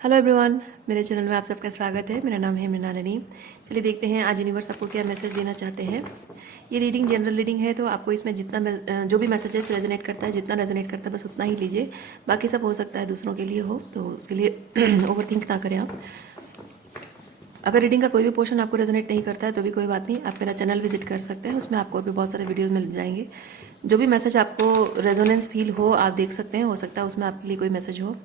Hello everyone, मेरे channel में आप सबका स्वागत है। मेरा नाम है मृणालिनी। चलिए देखते हैं आज यूनिवर्स आपको क्या मैसेज देना चाहते हैं। ये रीडिंग जनरल रीडिंग है, तो आपको इसमें जितना जो भी मैसेजेस रेजोनेट करता है, जितना रेजोनेट करता है बस उतना ही लीजिए। बाकी सब हो सकता है दूसरों के लिए हो, तो उसके लिए ओवर थिंक ना करें आप। अगर रीडिंग का कोई भी पोर्शन आपको रेजोनेट नहीं करता है तो भी कोई बात नहीं, आप मेरा चैनल विजिट कर सकते हैं। उसमें आपको और भी बहुत सारे वीडियोज़ मिल जाएंगे। जो भी मैसेज आपको रेजोनेंस फील हो आप देख सकते हैं। हो सकता है उसमें आपके लिए कोई मैसेज हो।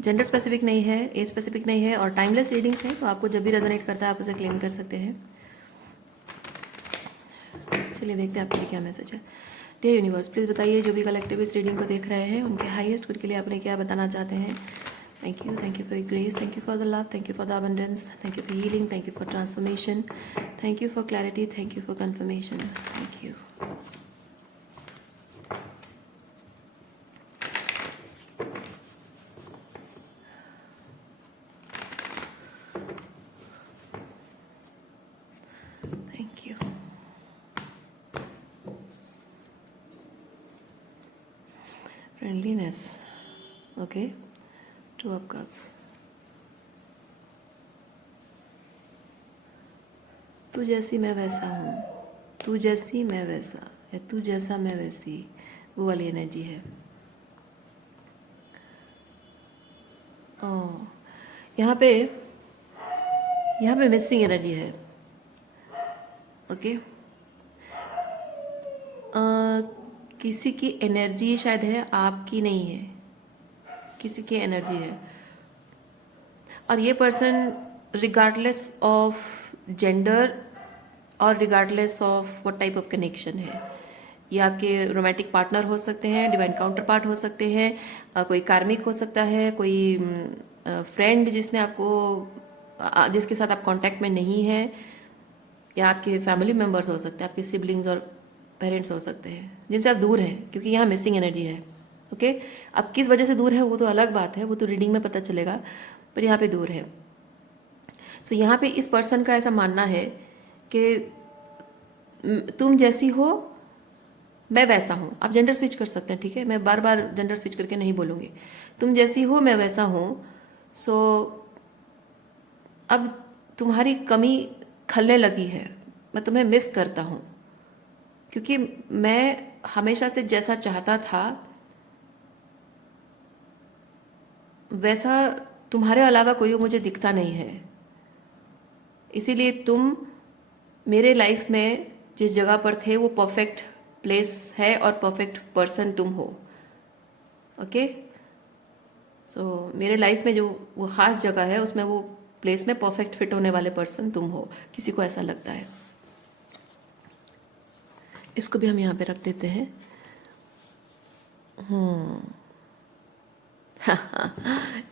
जेंडर स्पेसिफिक नहीं है, एज स्पेसिफिक नहीं है और टाइमलेस रीडिंग्स हैं, तो आपको जब भी रेजोनेट करता है आप उसे क्लेम कर सकते हैं। चलिए देखते हैं आपके लिए क्या मैसेज है। डियर यूनिवर्स, प्लीज़ बताइए जो भी कलेक्टिव इस रीडिंग को देख रहे हैं उनके हाईएस्ट गुड के लिए आपने क्या बताना चाहते हैं। Thank you for grace, thank you for the love, thank you for the abundance, thank you for healing, thank you for transformation, thank you for clarity, thank you for conformation. Thank you. Thank you. Friendliness, okay. Two of cups. तू जैसी मैं वैसा हूँ, तू जैसी मैं वैसा, या तू जैसा मैं वैसी, वो वाली एनर्जी है। ओह, यहाँ पे मिसिंग एनर्जी है। ओके। किसी की एनर्जी शायद है, आपकी नहीं है, किसी की एनर्जी है। और ये पर्सन रिगार्डलेस ऑफ जेंडर और regardless of what type of connection है, ये आपके रोमांटिक पार्टनर हो सकते हैं, डिवाइन काउंटर पार्ट हो सकते हैं, कोई कार्मिक हो सकता है, कोई फ्रेंड जिसने आपको जिसके साथ आप कांटेक्ट में नहीं है, या आपके फैमिली मेम्बर्स हो सकते हैं, आपके सिबलिंग्स और पेरेंट्स हो सकते हैं जिनसे आप दूर हैं, क्योंकि यहाँ मिसिंग एनर्जी है। ओके। अब किस वजह से दूर है वो तो अलग बात है, वो तो रीडिंग में पता चलेगा, पर यहाँ पे दूर है। तो यहाँ पे इस पर्सन का ऐसा मानना है कि तुम जैसी हो मैं वैसा हूँ। आप जेंडर स्विच कर सकते हैं, ठीक है, मैं बार बार जेंडर स्विच करके नहीं बोलूँगी। तुम जैसी हो मैं वैसा हूँ। सो अब तुम्हारी कमी खलने लगी है, मैं तुम्हें मिस करता हूँ, क्योंकि मैं हमेशा से जैसा चाहता था वैसा तुम्हारे अलावा कोई मुझे दिखता नहीं है। इसीलिए तुम मेरे लाइफ में जिस जगह पर थे वो परफेक्ट प्लेस है और परफेक्ट पर्सन तुम हो। ओके। सो मेरे लाइफ में जो वो ख़ास जगह है उसमें वो प्लेस में परफेक्ट फिट होने वाले पर्सन तुम हो, किसी को ऐसा लगता है। इसको भी हम यहाँ पे रख देते हैं।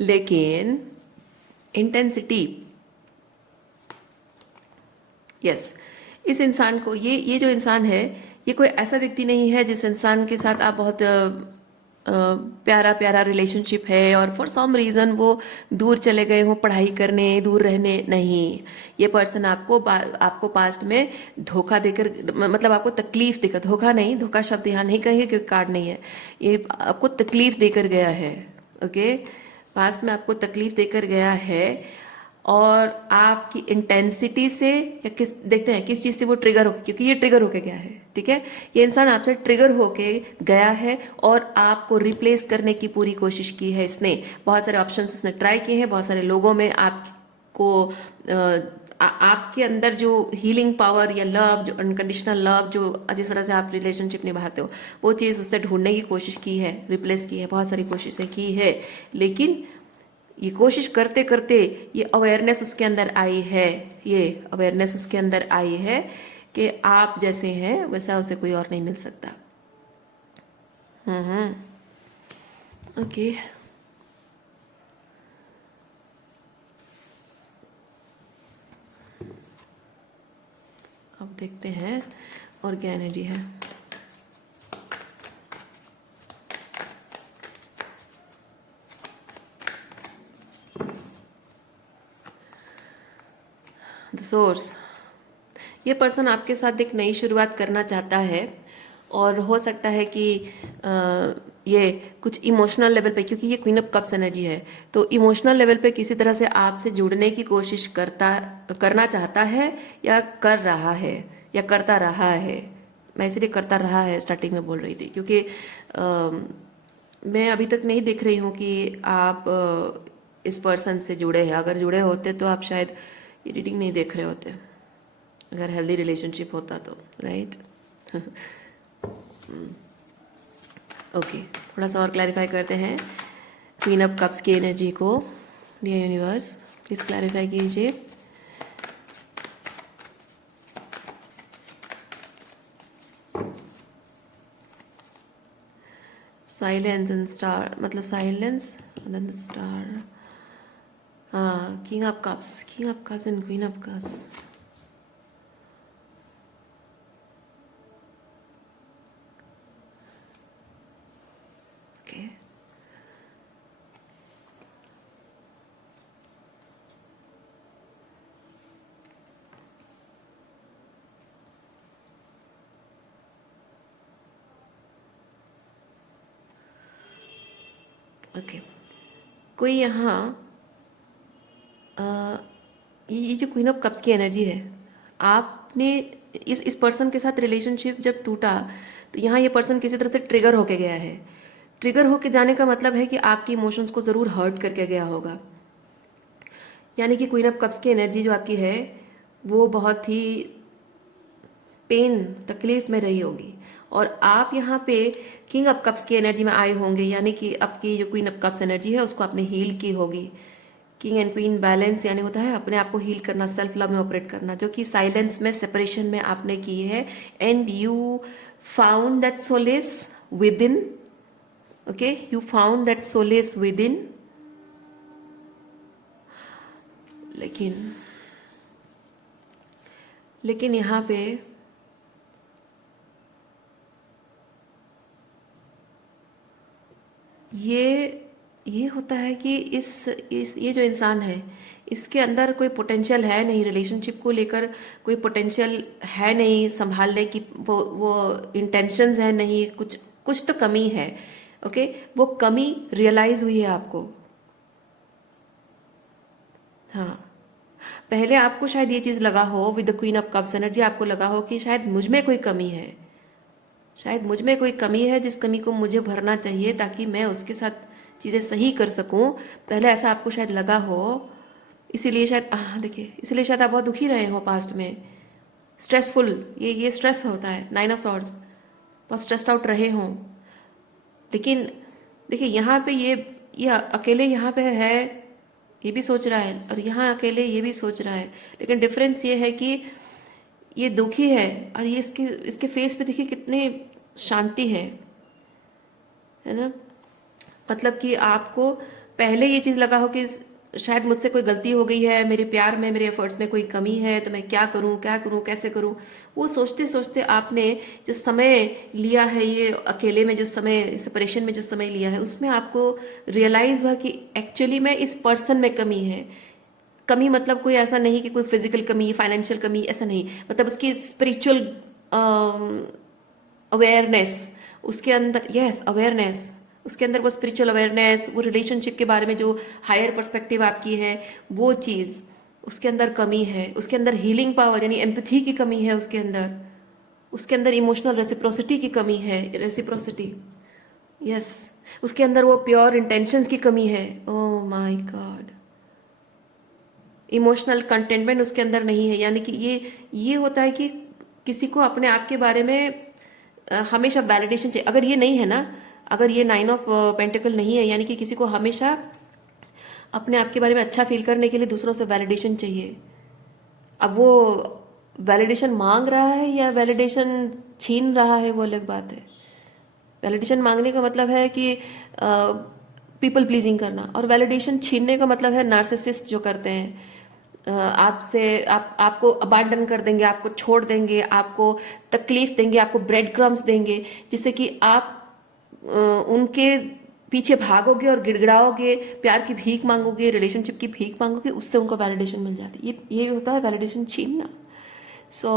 लेकिन इंटेंसिटी, यस, इस इंसान को, ये जो इंसान है ये कोई ऐसा व्यक्ति नहीं है जिस इंसान के साथ आप बहुत प्यारा प्यारा रिलेशनशिप है और फॉर सम रीज़न वो दूर चले गए हों पढ़ाई करने, दूर रहने। नहीं, ये पर्सन आपको पास्ट में धोखा देकर, मतलब आपको तकलीफ देकर, धोखा नहीं, धोखा शब्द यहाँ नहीं कहेंगे क्योंकि कार्ड नहीं है, ये आपको तकलीफ देकर गया है। ओके। पास्ट में आपको तकलीफ देकर गया है और आपकी इंटेंसिटी से, या किस देखते हैं किस चीज़ से वो ट्रिगर हो, क्योंकि ये ट्रिगर होके गया है। ठीक है, ये इंसान आपसे ट्रिगर होके गया है और आपको रिप्लेस करने की पूरी कोशिश की है इसने। बहुत सारे ऑप्शंस उसने ट्राई किए हैं, बहुत सारे लोगों में आपको आपके अंदर जो हीलिंग पावर या लव, जो अनकंडीशनल लव, जो जिस तरह से आप रिलेशनशिप निभाते हो, वो चीज़ उसने ढूंढने की कोशिश की है, रिप्लेस की है, बहुत सारी कोशिशें की है। लेकिन ये कोशिश करते करते ये अवेयरनेस उसके अंदर आई है, ये अवेयरनेस उसके अंदर आई है कि आप जैसे हैं वैसा उसे कोई और नहीं मिल सकता। ओके। अब देखते हैं और क्या एनर्जी है। द सोर्स, ये पर्सन आपके साथ एक नई शुरुआत करना चाहता है और हो सकता है कि ये कुछ इमोशनल लेवल पे, क्योंकि ये क्वीन ऑफ कप्स एनर्जी है, तो इमोशनल लेवल पे किसी तरह से आपसे जुड़ने की कोशिश करना चाहता है, या कर रहा है, या करता रहा है। मैं इसलिए करता रहा है स्टार्टिंग में बोल रही थी, क्योंकि मैं अभी तक नहीं दिख रही हूँ कि आप इस पर्सन से जुड़े हैं। अगर जुड़े होते तो आप शायद ये रीडिंग नहीं देख रहे होते, अगर हेल्दी रिलेशनशिप होता तो, राइट। ओके, थोड़ा सा और क्लैरिफाई करते हैं क्वीन ऑफ कप्स की एनर्जी को। डियर यूनिवर्स, प्लीज़ क्लैरिफाई कीजिए। साइलेंस एंड स्टार, मतलब साइलेंस एंड देन स्टार। हाँ, king of cups, king of cups and queen of cups. Okay, okay. कोई यहाँ अ, ये जो क्वीन ऑफ कप्स की एनर्जी है, आपने इस पर्सन के साथ रिलेशनशिप जब टूटा, तो यहाँ ये पर्सन किसी तरह से ट्रिगर होके गया है। ट्रिगर होके जाने का मतलब है कि आपकी इमोशंस को ज़रूर हर्ट करके गया होगा। यानी कि क्वीन ऑफ कप्स की एनर्जी जो आपकी है, वो बहुत ही पेन, तकलीफ में रही होगी, और आप यहाँ पे किंग ऑफ कप्स की एनर्जी में आए होंगे, यानी कि आपकी जो क्वीन ऑफ कप्स एनर्जी है उसको आपने हील की होगी। किंग एंड क्वीन बैलेंस यानी होता है अपने आप को हील करना, सेल्फ लव में ऑपरेट करना, जो कि साइलेंस में, सेपरेशन में आपने की है। And you found that solace with in. Okay, you found that solace with in. लेकिन लेकिन यहाँ पे ये होता है कि इस ये जो इंसान है, इसके अंदर कोई पोटेंशियल है नहीं, रिलेशनशिप को लेकर कोई पोटेंशियल है नहीं संभालने की, वो इंटेंशंस है नहीं, कुछ कुछ तो कमी है। ओके, वो कमी रियलाइज हुई है आपको। हाँ, पहले आपको शायद ये चीज़ लगा हो with the queen of cups energy, आपको लगा हो कि शायद मुझ में कोई कमी है, शायद मुझ में कोई कमी है जिस कमी को मुझे भरना चाहिए ताकि मैं उसके साथ चीज़ें सही कर सकूं। पहले ऐसा आपको शायद लगा हो, इसीलिए शायद देखिए, इसीलिए शायद आप बहुत दुखी रहे हो पास्ट में, स्ट्रेसफुल, ये स्ट्रेस होता है, 9 ऑफ सॉर्ड्स, बहुत स्ट्रेस्ड आउट रहे हों। लेकिन देखिए यहाँ पे ये अकेले यहाँ पे है, ये भी सोच रहा है, और यहाँ अकेले ये भी सोच रहा है। लेकिन डिफरेंस ये है कि ये दुखी है, और ये इसके इसके फेस पे देखिए कितनी शांति है ना। मतलब कि आपको पहले ये चीज़ लगा हो कि शायद मुझसे कोई गलती हो गई है, मेरे प्यार में, मेरे एफर्ट्स में कोई कमी है, तो मैं क्या करूं, क्या करूं, कैसे करूं। वो सोचते सोचते आपने जो समय लिया है, ये अकेले में जो समय, सेपरेशन में जो समय लिया है, उसमें आपको रियलाइज हुआ कि एक्चुअली में इस पर्सन में कमी है। कमी मतलब कोई ऐसा नहीं कि कोई फिजिकल कमी, फाइनेंशियल कमी, ऐसा नहीं, मतलब उसकी स्पिरिचुअल अवेयरनेस उसके अंदर, यस अवेयरनेस, उसके अंदर वो स्पिरिचुअल अवेयरनेस, वो रिलेशनशिप के बारे में जो हायर पर्सपेक्टिव आपकी है, वो चीज़ उसके अंदर कमी है। उसके अंदर हीलिंग पावर यानी एम्पैथी की कमी है, उसके अंदर इमोशनल रेसिप्रोसिटी की कमी है, रेसिप्रोसिटी, यस। उसके अंदर वो प्योर इंटेंशंस की कमी है। Oh my God, emotional containment उसके अंदर नहीं है। यानी कि ये होता है कि किसी को अपने आप के बारे में हमेशा वैलिडेशन चाहिए। अगर ये नहीं है ना, अगर ये 9 ऑफ पेंटिकल नहीं है, यानी कि किसी को हमेशा अपने आप के बारे में अच्छा फील करने के लिए दूसरों से वैलिडेशन चाहिए। अब वो वैलिडेशन मांग रहा है या वैलिडेशन छीन रहा है, वो अलग बात है। वैलिडेशन मांगने का मतलब है कि पीपल प्लीजिंग करना, और वैलिडेशन छीनने का मतलब है नार्सिसिस्ट जो करते हैं, आपसे आपको अबांडन कर देंगे, आपको छोड़ देंगे, आपको तकलीफ देंगे, आपको ब्रेड क्रम्स देंगे, जिससे कि आप उनके पीछे भागोगे और गिड़गिड़ाओगे, प्यार की भीख मांगोगे, रिलेशनशिप की भीख मांगोगे, उससे उनको वैलिडेशन मिल जाती है। ये होता है वैलिडेशन छीनना। सो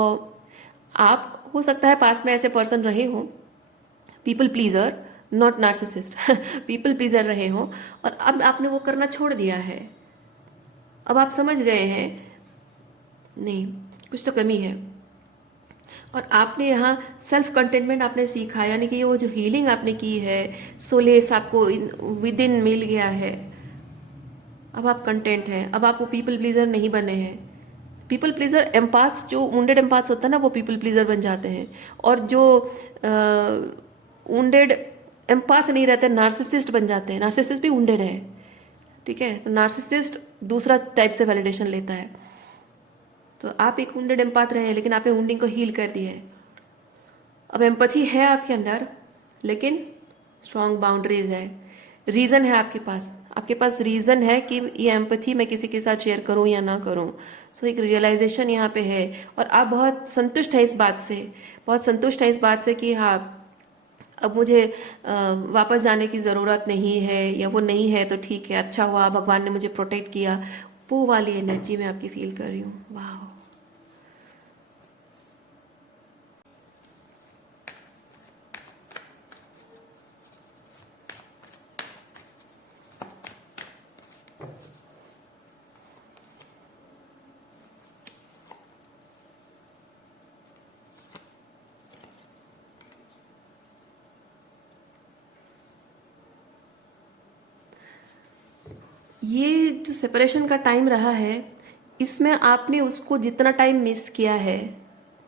आप हो सकता है पास में ऐसे पर्सन रहे हो, people pleaser, not narcissist people pleaser रहे हों, और अब आपने वो करना छोड़ दिया है। अब आप समझ गए हैं नहीं, कुछ तो कमी है, और आपने यहाँ सेल्फ कंटेनमेंट आपने सीखा, यानी कि वो जो हीलिंग आपने की है, सोलेस आपको विद इन मिल गया है। अब आप कंटेंट हैं, अब आप वो पीपल प्लीजर नहीं बने हैं। पीपल प्लीजर एम्पाथ्स, जो वुंडेड एम्पाथ्स होता है ना, वो पीपल प्लीजर बन जाते हैं, और जो वुंडेड एम्पाथ नहीं रहते नार्सिसिस्ट बन जाते हैं। नार्सिसिस्ट भी वुंडेड है, ठीक है, तो नार्सिसिस्ट दूसरा टाइप से वैलिडेशन लेता है। तो आप एक वुंडेड एम्पाथ रहे हैं, लेकिन आपने वुंडिंग को हील कर दिया है। अब एम्पथी है आपके अंदर, लेकिन स्ट्रॉन्ग बाउंड्रीज है, रीज़न है आपके पास रीज़न है कि ये एम्पथी मैं किसी के साथ शेयर करूं या ना करूं। सो एक रियलाइजेशन यहाँ पे है, और आप बहुत संतुष्ट हैं इस बात से, बहुत संतुष्ट हैं इस बात से कि हाँ, अब मुझे वापस जाने की ज़रूरत नहीं है, या वो नहीं है तो ठीक है, अच्छा हुआ, भगवान ने मुझे प्रोटेक्ट किया। वो वाली एनर्जी मैं आपकी फील कर रही हूँ। वाह। ये जो सेपरेशन का टाइम रहा है, इसमें आपने उसको जितना टाइम मिस किया है,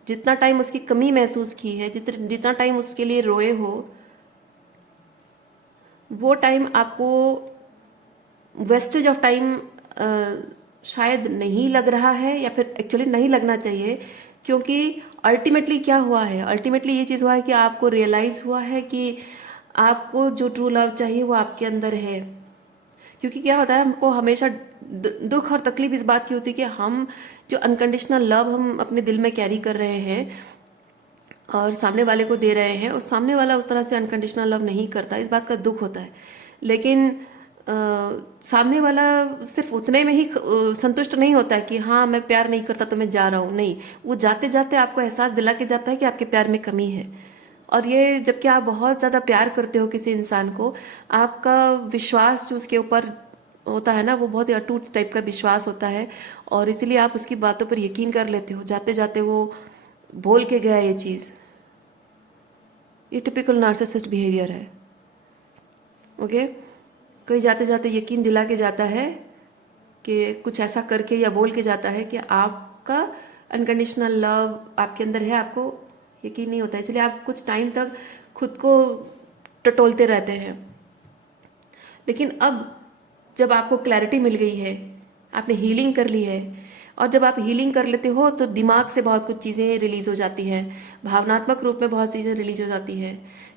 जितना टाइम उसकी कमी महसूस की है, जितना टाइम उसके लिए रोए हो, वो टाइम आपको वेस्टेज ऑफ टाइम शायद नहीं लग रहा है, या फिर एक्चुअली नहीं लगना चाहिए। क्योंकि अल्टीमेटली क्या हुआ है, अल्टीमेटली ये चीज़ हुआ है कि आपको रियलाइज़ हुआ है कि आपको जो ट्रू लव चाहिए वो आपके अंदर है। क्योंकि क्या होता है, हमको हमेशा दुख और तकलीफ इस बात की होती है कि हम जो अनकंडीशनल लव हम अपने दिल में कैरी कर रहे हैं और सामने वाले को दे रहे हैं, और सामने वाला उस तरह से अनकंडीशनल लव नहीं करता, इस बात का दुख होता है। लेकिन सामने वाला सिर्फ उतने में ही संतुष्ट नहीं होता है कि हाँ मैं प्यार नहीं करता तो मैं जा रहा हूँ, नहीं, वो जाते जाते आपको एहसास दिला के जाता है कि आपके प्यार में कमी है। और ये जबकि आप बहुत ज़्यादा प्यार करते हो किसी इंसान को, आपका विश्वास जो उसके ऊपर होता है ना, वो बहुत ही अटूट टाइप का विश्वास होता है, और इसीलिए आप उसकी बातों पर यकीन कर लेते हो। जाते जाते वो बोल के गया ये चीज़, ये टिपिकल नार्सिसिस्ट बिहेवियर है। ओके, कोई जाते जाते यकीन दिला के जाता है कि कुछ ऐसा करके या बोल के जाता है कि आपका अनकंडीशनल लव आपके अंदर है, आपको यकीन नहीं होता, इसलिए आप कुछ टाइम तक खुद को टटोलते रहते हैं। लेकिन अब जब आपको क्लैरिटी मिल गई है, आपने हीलिंग कर ली है, और जब आप हीलिंग कर लेते हो तो दिमाग से बहुत कुछ चीज़ें रिलीज हो जाती हैं, भावनात्मक रूप में बहुत चीज़ें रिलीज हो जाती हैं,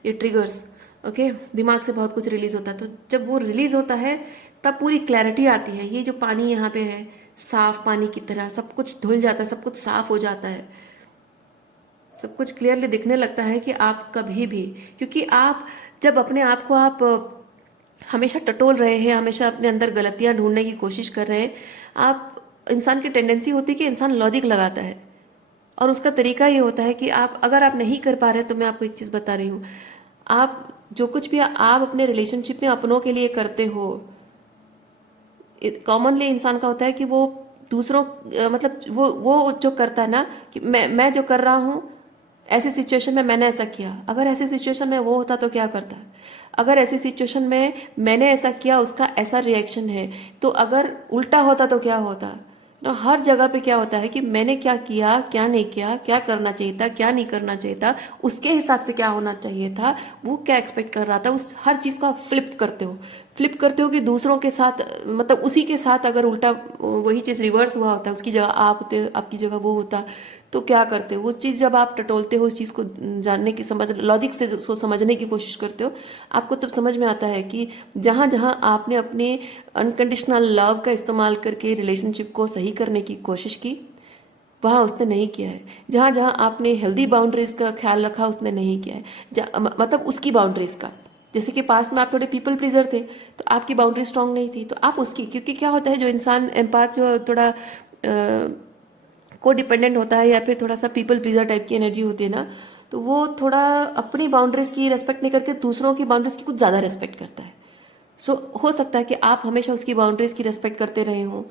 ये ट्रिगर्स। ओके, दिमाग से बहुत कुछ रिलीज होता है, तो जब वो रिलीज होता है तब पूरी क्लैरिटी आती है। ये जो पानी यहाँ पे है, साफ पानी की तरह सब कुछ धुल जाता है, सब कुछ साफ हो जाता है, सब कुछ क्लियरली दिखने लगता है कि आप कभी भी, क्योंकि आप जब अपने आप को आप हमेशा टटोल रहे हैं, हमेशा अपने अंदर गलतियां ढूंढने की कोशिश कर रहे हैं, आप इंसान की टेंडेंसी होती है कि इंसान लॉजिक लगाता है, और उसका तरीका ये होता है कि आप अगर आप नहीं कर पा रहे, तो मैं आपको एक चीज़ बता रही हूँ, आप जो कुछ भी आप अपने रिलेशनशिप में अपनों के लिए करते हो, कॉमनली इंसान का होता है कि वो दूसरों मतलब वो जो करता है ना, कि मैं जो कर रहा हूँ, ऐसी सिचुएशन में मैंने ऐसा किया, अगर ऐसी सिचुएशन में वो होता तो क्या करता है, अगर ऐसी सिचुएशन में मैंने ऐसा किया उसका ऐसा रिएक्शन है, तो अगर उल्टा होता तो क्या होता ना। हर जगह पे क्या होता है कि मैंने क्या किया, क्या नहीं किया, क्या करना चाहिए था, क्या नहीं करना चाहिए था, उसके हिसाब से क्या होना चाहिए था, वो क्या एक्सपेक्ट कर रहा था, उस हर चीज़ को आप फ्लिप करते हो कि दूसरों के साथ, मतलब उसी के साथ अगर उल्टा वही चीज़ रिवर्स हुआ होता है, उसकी जगह आप होते, आपकी जगह वो होता, तो क्या करते हो, उस चीज़ जब आप टटोलते हो, उस चीज़ को जानने की, समझ, लॉजिक से उसको समझने की कोशिश करते हो, आपको तब समझ में आता है कि जहाँ जहाँ आपने अपने अनकंडीशनल लव का इस्तेमाल करके रिलेशनशिप को सही करने की कोशिश की, वहाँ उसने नहीं किया है। जहाँ जहाँ आपने हेल्दी बाउंड्रीज का ख्याल रखा, उसने नहीं किया है, मतलब उसकी बाउंड्रीज का। जैसे कि पास्ट में आप थोड़े पीपल प्लीजर थे, तो आपकी बाउंड्री स्ट्रांग नहीं थी, तो आप उसकी, क्योंकि क्या होता है, जो इंसान एम्पाथ जो थोड़ा को डिपेंडेंट होता है, या फिर थोड़ा सा पीपल प्लीजर टाइप की एनर्जी होती है ना, तो वो थोड़ा अपनी बाउंड्रीज की रेस्पेक्ट नहीं करके दूसरों की बाउंड्रीज की कुछ ज़्यादा रेस्पेक्ट करता है। सो हो सकता है कि आप हमेशा उसकी बाउंड्रीज की रेस्पेक्ट करते रहे हो,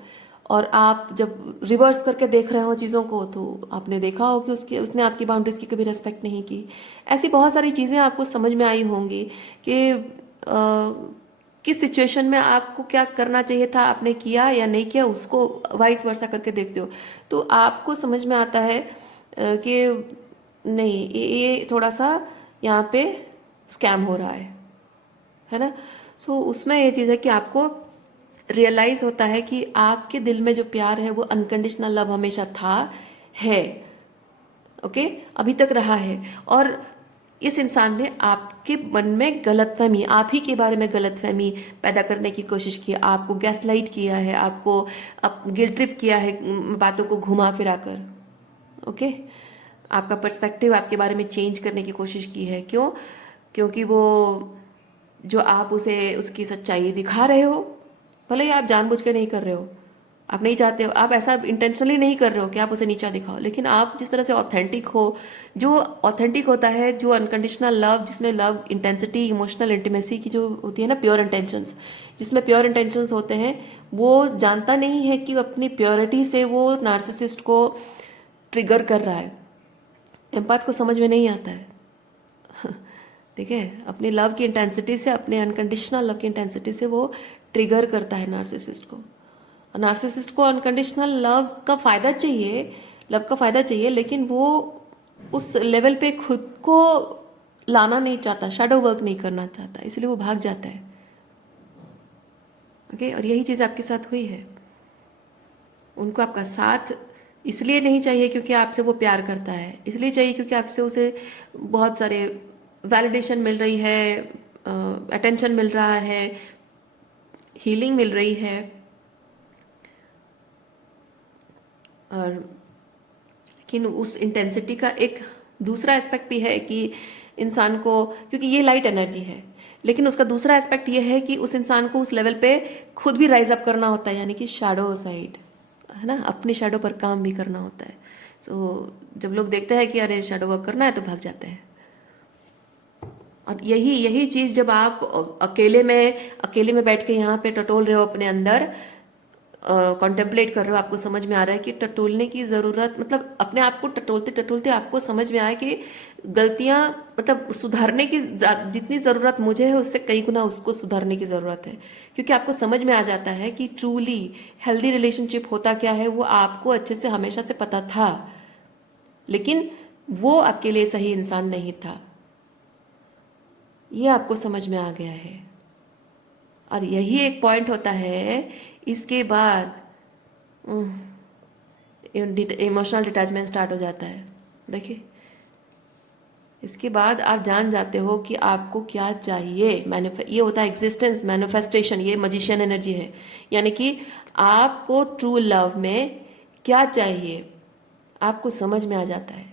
और आप जब रिवर्स करके देख रहे हो चीज़ों को तो आपने देखा हो कि उसने आपकी बाउंड्रीज की कभी रेस्पेक्ट नहीं की। ऐसी बहुत सारी चीज़ें आपको समझ में आई होंगी कि किस सिचुएशन में आपको क्या करना चाहिए था, आपने किया या नहीं किया, उसको वाइस वर्सा करके देखते हो तो आपको समझ में आता है कि नहीं, ये थोड़ा सा यहाँ पे स्कैम हो रहा है ना। सो उसमें ये चीज़ है कि आपको रियलाइज होता है कि आपके दिल में जो प्यार है वो अनकंडीशनल लव हमेशा था, है, ओके, अभी तक रहा है। और इस इंसान ने आपके मन में गलतफहमी, आप ही के बारे में गलतफहमी पैदा करने की कोशिश की, आपको गैसलाइट किया है, आपको गिल्ट ट्रिप किया है, बातों को घुमा फिरा कर, ओके, आपका पर्सपेक्टिव आपके बारे में चेंज करने की कोशिश की है। क्यों? क्योंकि वो जो आप उसे उसकी सच्चाई दिखा रहे हो, भले ही आप जानबूझ के नहीं कर रहे हो, आप नहीं चाहते हो, आप ऐसा इंटेंशनली नहीं कर रहे हो कि आप उसे नीचा दिखाओ, लेकिन आप जिस तरह से ऑथेंटिक हो, जो ऑथेंटिक होता है, जो अनकंडीशनल लव, जिसमें लव इंटेंसिटी, इमोशनल इंटीमेसी की जो होती है ना, प्योर इंटेंशंस, जिसमें प्योर इंटेंशंस होते हैं, वो जानता नहीं है कि अपनी प्योरिटी से वो नार्सिसिस्ट को ट्रिगर कर रहा है। एम्पैथ को समझ में नहीं आता है ठीक है, अपनी लव की इंटेंसिटी से, अपने अनकंडीशनल लव की इंटेंसिटी से वो ट्रिगर करता है नार्सिसिस्ट को। नार्सिसिस्ट को अनकंडीशनल लव का फ़ायदा चाहिए, लव का फ़ायदा चाहिए, लेकिन वो उस लेवल पे खुद को लाना नहीं चाहता, शैडो वर्क नहीं करना चाहता, इसलिए वो भाग जाता है। ओके, और यही चीज़ आपके साथ हुई है। उनको आपका साथ इसलिए नहीं चाहिए क्योंकि आपसे वो प्यार करता है, इसलिए चाहिए क्योंकि आपसे उसे बहुत सारे वैलिडेशन मिल रही है, अटेंशन मिल रहा है, हीलिंग मिल रही है। और लेकिन उस इंटेंसिटी का एक दूसरा एस्पेक्ट भी है कि इंसान को, क्योंकि ये लाइट एनर्जी है, लेकिन उसका दूसरा एस्पेक्ट ये है कि उस इंसान को उस लेवल पे खुद भी राइज अप करना होता है, यानी कि शैडो साइड, है ना, अपनी शैडो पर काम भी करना होता है। तो जब लोग देखते हैं कि अरे शैडो वर्क करना है तो भाग जाते हैं। और यही यही चीज़ जब आप अकेले में बैठ के यहाँ पे टटोल रहे हो अपने अंदर, कॉन्टेम्पलेट कर रहे हो, आपको समझ में आ रहा है कि टटोलने की ज़रूरत, मतलब अपने आप को टटोलते टटोलते आपको समझ में आया कि गलतियाँ, मतलब सुधारने की जितनी ज़रूरत मुझे है उससे कई गुना उसको सुधारने की ज़रूरत है। क्योंकि आपको समझ में आ जाता है कि ट्रूली हेल्दी रिलेशनशिप होता क्या है, वो आपको अच्छे से हमेशा से पता था, लेकिन वो आपके लिए सही इंसान नहीं था, ये आपको समझ में आ गया है। और यही एक पॉइंट होता है, इसके बाद इमोशनल डिटैचमेंट स्टार्ट हो जाता है। देखिए, इसके बाद आप जान जाते हो कि आपको क्या चाहिए। ये होता है एग्जिस्टेंस मैनिफेस्टेशन, ये मजिशियन एनर्जी है, यानी कि आपको ट्रू लव में क्या चाहिए आपको समझ में आ जाता है।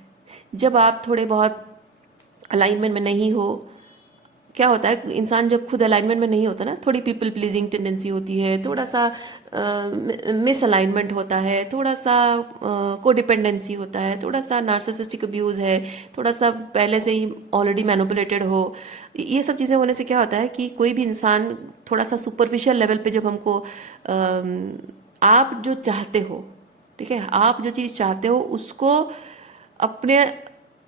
जब आप थोड़े बहुत अलाइनमेंट में नहीं हो, क्या होता है, इंसान जब खुद अलाइनमेंट में नहीं होता ना, थोड़ी पीपल प्लीजिंग टेंडेंसी होती है, थोड़ा सा मिस अलाइनमेंट होता है, थोड़ा सा कोडिपेंडेंसी होता है, थोड़ा सा नार्सिसिस्टिक अब्यूज़ है, थोड़ा सा पहले से ही ऑलरेडी मैनिपुलेटेड हो, ये सब चीज़ें होने से क्या होता है कि कोई भी इंसान थोड़ा सा सुपरफिशियल लेवल पे जब हमको आप जो चाहते हो, ठीक है, आप जो चीज़ चाहते हो उसको अपने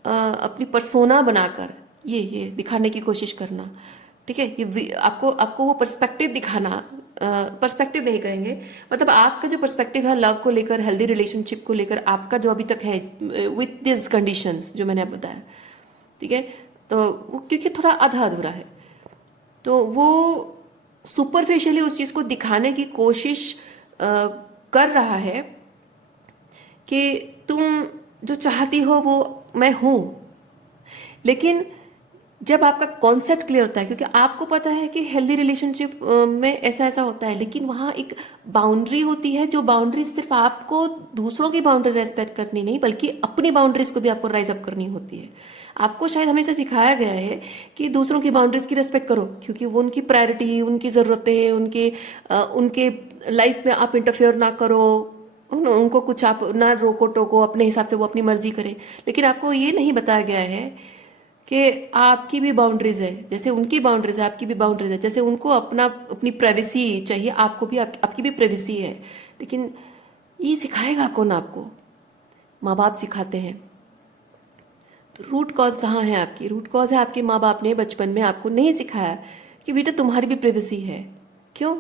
अपनी पर्सोना बनाकर ये दिखाने की कोशिश करना, ठीक है, ये आपको आपको वो पर्सपेक्टिव दिखाना, पर्सपेक्टिव नहीं कहेंगे, मतलब आपका जो पर्सपेक्टिव है लव को लेकर, हेल्दी रिलेशनशिप को लेकर, आपका जो अभी तक है विथ दिस कंडीशंस जो मैंने बताया, ठीक है, तो क्योंकि थोड़ा आधा अधूरा है, तो वो सुपरफिशियली उस चीज़ को दिखाने की कोशिश कर रहा है कि तुम जो चाहती हो वो मैं हूँ। लेकिन जब आपका कॉन्सेप्ट क्लियर होता है, क्योंकि आपको पता है कि हेल्दी रिलेशनशिप में ऐसा ऐसा होता है, लेकिन वहाँ एक बाउंड्री होती है, जो बाउंड्री सिर्फ आपको दूसरों की बाउंड्री रेस्पेक्ट करनी नहीं, बल्कि अपनी बाउंड्रीज को भी आपको राइज अप करनी होती है। आपको शायद हमेशा सिखाया गया है कि दूसरों की बाउंड्रीज की रेस्पेक्ट करो, क्योंकि वो उनकी प्रायोरिटी, उनकी ज़रूरतें, उनके लाइफ में आप इंटरफेयर ना करो, उनको कुछ आप ना रोको टोको, अपने हिसाब से वो अपनी मर्जी करें। लेकिन आपको ये नहीं बताया गया है कि आपकी भी बाउंड्रीज है, जैसे उनकी बाउंड्रीज है आपकी भी बाउंड्रीज है। जैसे उनको अपनी प्राइवेसी चाहिए, आपको भी आपकी भी प्राइवेसी है। लेकिन ये सिखाएगा कौन आपको? माँ बाप सिखाते हैं। तो रूट कॉज कहाँ है आपकी? रूट कॉज है आपके माँ बाप ने बचपन में आपको नहीं सिखाया कि बेटा तुम्हारी भी प्राइवेसी है। क्यों?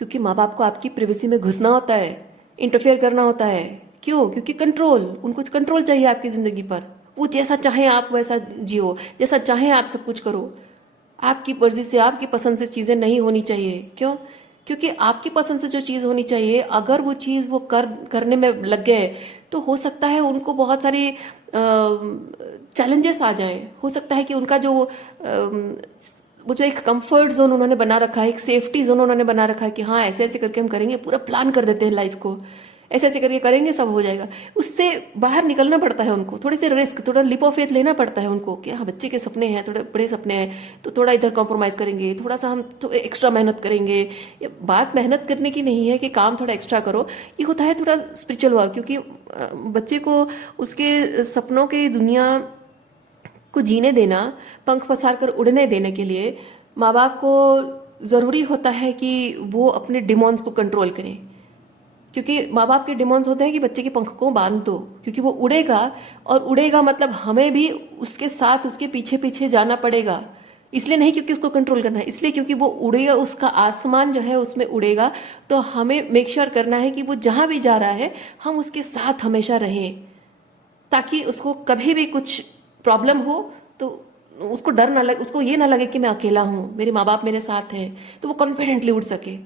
क्योंकि माँ बाप को आपकी प्राइवेसी में घुसना होता है, इंटरफेयर करना होता है। क्यों? क्योंकि कंट्रोल, उनको कंट्रोल चाहिए आपकी ज़िंदगी पर। वो जैसा चाहे आप वैसा जियो, जैसा चाहे आप सब कुछ करो। आपकी मर्जी से, आपकी पसंद से चीज़ें नहीं होनी चाहिए। क्यों? क्योंकि आपकी पसंद से जो चीज़ होनी चाहिए, अगर वो चीज़ वो करने में लग गए तो हो सकता है उनको बहुत सारी चैलेंजेस आ जाए। हो सकता है कि उनका जो वो जो एक कंफर्ट जोन उन्होंने बना रखा है, एक सेफ्टी जोन उन्होंने बना रखा है कि हाँ ऐसे ऐसे करके हम करेंगे, पूरा प्लान कर देते हैं लाइफ को, ऐसे ऐसे करके करेंगे सब हो जाएगा। उससे बाहर निकलना पड़ता है उनको, थोड़े से रिस्क, थोड़ा लिप ऑफ फेथ लेना पड़ता है उनको कि हाँ बच्चे के सपने हैं, थोड़े बड़े सपने हैं, तो थोड़ा इधर कॉम्प्रोमाइज़ करेंगे, थोड़ा सा हम तो एक्स्ट्रा मेहनत करेंगे। ये बात मेहनत करने की नहीं है कि काम थोड़ा एक्स्ट्रा करो, ये होता है थोड़ा स्पिरिचुअल वर्क। क्योंकि बच्चे को उसके सपनों की दुनिया को जीने देना, पंख पसार कर उड़ने देने के लिए माँ बाप को ज़रूरी होता है कि वो अपने डिमोन्स को कंट्रोल करें। क्योंकि माँ बाप के डिमांड्स होते हैं कि बच्चे के पंख को बांध दो, क्योंकि वो उड़ेगा, और उड़ेगा मतलब हमें भी उसके साथ उसके पीछे पीछे जाना पड़ेगा। इसलिए नहीं क्योंकि उसको कंट्रोल करना है, इसलिए क्योंकि वो उड़ेगा, उसका आसमान जो है उसमें उड़ेगा, तो हमें मेक श्योर करना है कि वो जहाँ भी जा रहा है हम उसके साथ हमेशा रहें, ताकि उसको कभी भी कुछ प्रॉब्लम हो तो उसको डर ना लगे, उसको ये ना लगे कि मैं अकेला हूँ, मेरे माँ बाप मेरे साथ हैं, तो वो कॉन्फिडेंटली उड़ सके।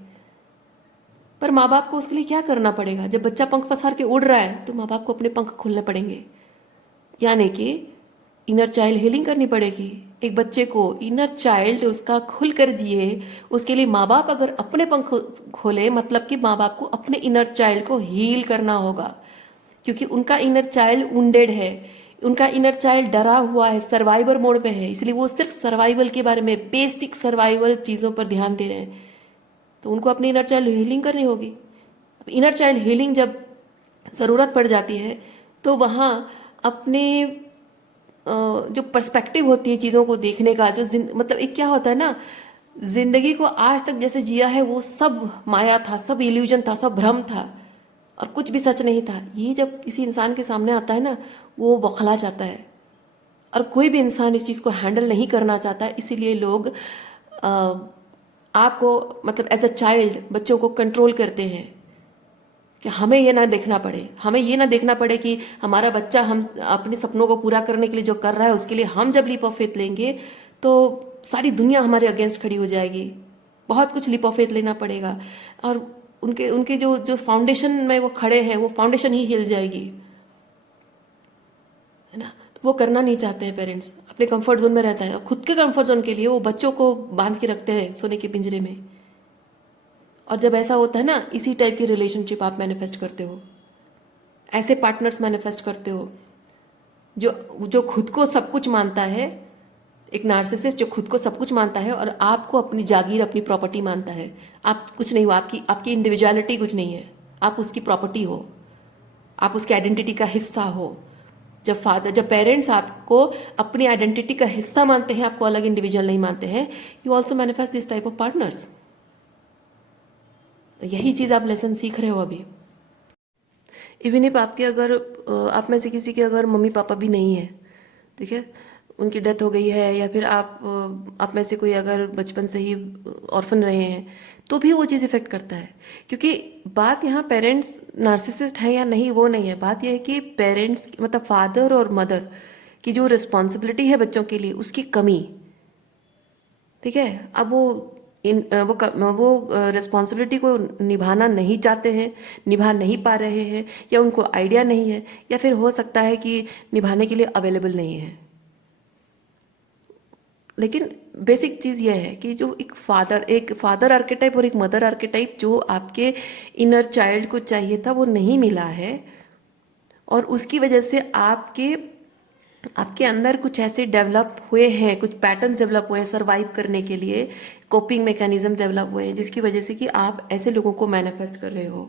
पर माँ बाप को उसके लिए क्या करना पड़ेगा? जब बच्चा पंख पसार के उड़ रहा है तो माँ बाप को अपने पंख खोलने पड़ेंगे, यानी कि इनर चाइल्ड हीलिंग करनी पड़ेगी। एक बच्चे को इनर चाइल्ड उसका खुल कर जिए, उसके लिए माँ बाप अगर अपने पंख खोले, मतलब कि माँ बाप को अपने इनर चाइल्ड को हील करना होगा। क्योंकि उनका इनर चाइल्ड वुंडेड है, उनका इनर चाइल्ड डरा हुआ है, सर्वाइवल मोड पे है, इसलिए वो सिर्फ सर्वाइवल के बारे में, बेसिक सर्वाइवल चीज़ों पर ध्यान दे रहे हैं। तो उनको अपनी इनर चाइल्ड हीलिंग करनी होगी। इनर चाइल्ड हीलिंग जब ज़रूरत पड़ जाती है तो वहाँ अपने जो पर्सपेक्टिव होती है चीज़ों को देखने का, जो मतलब एक क्या होता है ना, जिंदगी को आज तक जैसे जिया है वो सब माया था, सब इल्यूजन था, सब भ्रम था, और कुछ भी सच नहीं था। ये जब किसी इंसान के सामने आता है ना, वो बौखला जाता है। और कोई भी इंसान इस चीज़ को हैंडल नहीं करना चाहता है, इसीलिए लोग आपको मतलब एज अ चाइल्ड बच्चों को कंट्रोल करते हैं कि हमें ये ना देखना पड़े, हमें ये ना देखना पड़े कि हमारा बच्चा हम अपने सपनों को पूरा करने के लिए जो कर रहा है उसके लिए हम जब लीप ऑफ फेथ लेंगे तो सारी दुनिया हमारे अगेंस्ट खड़ी हो जाएगी, बहुत कुछ लीप ऑफ फेथ लेना पड़ेगा, और उनके उनके जो जो फाउंडेशन में वो खड़े हैं वो फाउंडेशन ही हिल जाएगी, है ना। तो वो करना नहीं चाहते हैं पेरेंट्स, अपने कंफर्ट जोन में रहता है, और खुद के कंफर्ट जोन के लिए वो बच्चों को बांध के रखते हैं सोने के पिंजरे में। और जब ऐसा होता है ना, इसी टाइप की रिलेशनशिप आप मैनिफेस्ट करते हो, ऐसे पार्टनर्स मैनिफेस्ट करते हो जो जो खुद को सब कुछ मानता है, एक नार्सिसिस्ट जो खुद को सब कुछ मानता है और आपको अपनी जागीर, अपनी प्रॉपर्टी मानता है। आप कुछ नहीं हो, आपकी आपकी इंडिविजुअलिटी कुछ नहीं है, आप उसकी प्रॉपर्टी हो, आप उसकी आइडेंटिटी का हिस्सा हो। जब पेरेंट्स आपको अपनी आइडेंटिटी का हिस्सा मानते हैं, आपको अलग इंडिविजुअल नहीं मानते हैं, you also manifest this type of partners. यही चीज़ आप लेसन सीख रहे हो अभी। इवन इफ आपके अगर आप में से किसी के अगर मम्मी पापा भी नहीं है, ठीक है, उनकी डेथ हो गई है, या फिर आप में से कोई अगर बचपन से ही ऑर्फन रहे हैं, तो भी वो चीज़ इफेक्ट करता है। क्योंकि बात यहाँ पेरेंट्स नार्सिसिस्ट है या नहीं वो नहीं है, बात यह है कि पेरेंट्स मतलब फादर और मदर की जो रिस्पॉन्सिबिलिटी है बच्चों के लिए उसकी कमी, ठीक है। अब वो रिस्पॉन्सिबिलिटी को निभाना नहीं चाहते हैं, निभा नहीं पा रहे हैं, या उनको आइडिया नहीं है, या फिर हो सकता है कि निभाने के लिए अवेलेबल नहीं है। लेकिन बेसिक चीज़ यह है कि जो एक फादर आर्केटाइप और एक मदर आर्केटाइप जो आपके इनर चाइल्ड को चाहिए था वो नहीं मिला है, और उसकी वजह से आपके अंदर कुछ ऐसे डेवलप हुए हैं, कुछ पैटर्न्स डेवलप हुए हैं सर्वाइव करने के लिए, कोपिंग मैकेनिज्म डेवलप हुए हैं, जिसकी वजह से कि आप ऐसे लोगों को मैनिफेस्ट कर रहे हो।